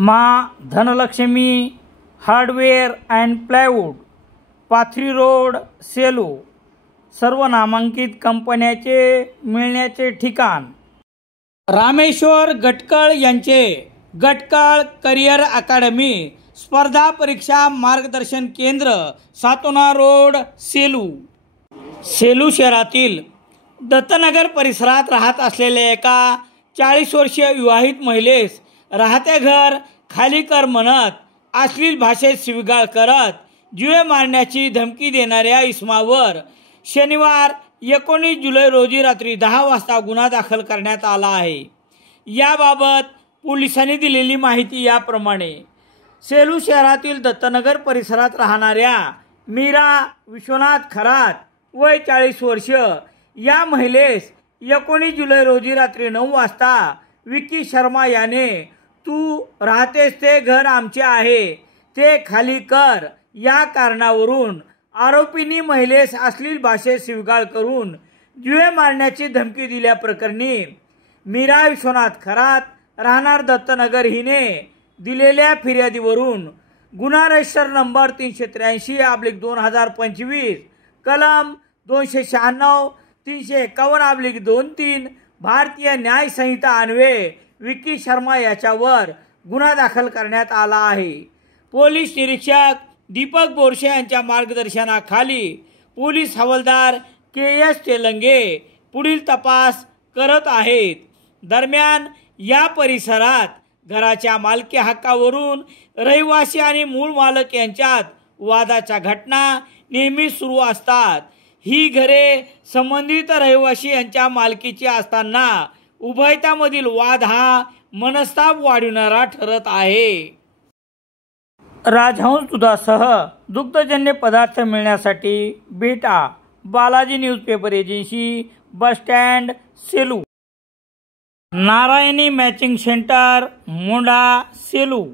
माँ Dhanlaxmi hardware and plywood, Pathri road, Selu, सर्व नामांकित कंपन्याचे मिळण्याचे ठिकाण। रामेश्वर गटकळ यांचे गटकळ करिअर अकॅडमी स्पर्धा परीक्षा मार्गदर्शन केंद्र, सातोना रोड, सेलू। सेलू शहरातील दत्तनगर परिसरात राहत असलेल्या एका 40 वर्षीय विवाहित महिलेस राहते घर खाली कर म्हणत अश्लील भाषेत शिवीगाळ करत जीवे मारण्याची धमकी देणाऱ्या इसमावर शनिवार 19 जुलै रोजी रात्री 10 वाजता गुन्हा दाखल करण्यात आला आहे। याबाबत पोलिसांनी दिलेली माहिती याप्रमाणे, सेलू शहरातील दत्तनगर परिसरात राहणाऱ्या मीरा विश्वनाथ खरात वय 40 वर्ष या महिलेस 19 जुलै रोजी रात्री 9 वाजता विकी शर्मा याने तू राहतेस ते घर आमचे आहे ते खाली कर या कारणावरून आरोपींनी महिलेस अश्लील भाषेत शिवीगाळ करून जीवे मारण्याची धमकी दिल्याप्रकरणी मीरा विश्वनाथ खरात राहणार दत्तनगर हिने दिलेल्या फिर्यादीवरून गुन्हा रजिस्टर नंबर 383/2025 कलम 296 351/23 भारतीय न्याय संहिता अन्वये विकी शर्मा याच्यावर गुन्हा दाखल करण्यात आला आहे। पोलीस निरीक्षक दीपक बोरसे यांच्या मार्गदर्शनाखाली पोलीस हवालदार KS तेलंगे पुढील तपास करत आहेत। दरम्यान या परिसरात घराच्या मालकी हक्कावरून रहिवासी आणि मूळ मालक यांच्यात वादाच्या घटना नेहमी सुरू असतात। ही घरे संबंधित रहिवासी यांच्या मालकीची असताना उभयतामधील वाद हा मनस्ताप वाढविणारा ठरत आहे। राजहंस दुधासह दुग्धजन्य पदार्थ मिळण्यासाठी भेटा Balaji newspaper agency, bus stand, Selu. Narayani matching centre, Mondha, Selu.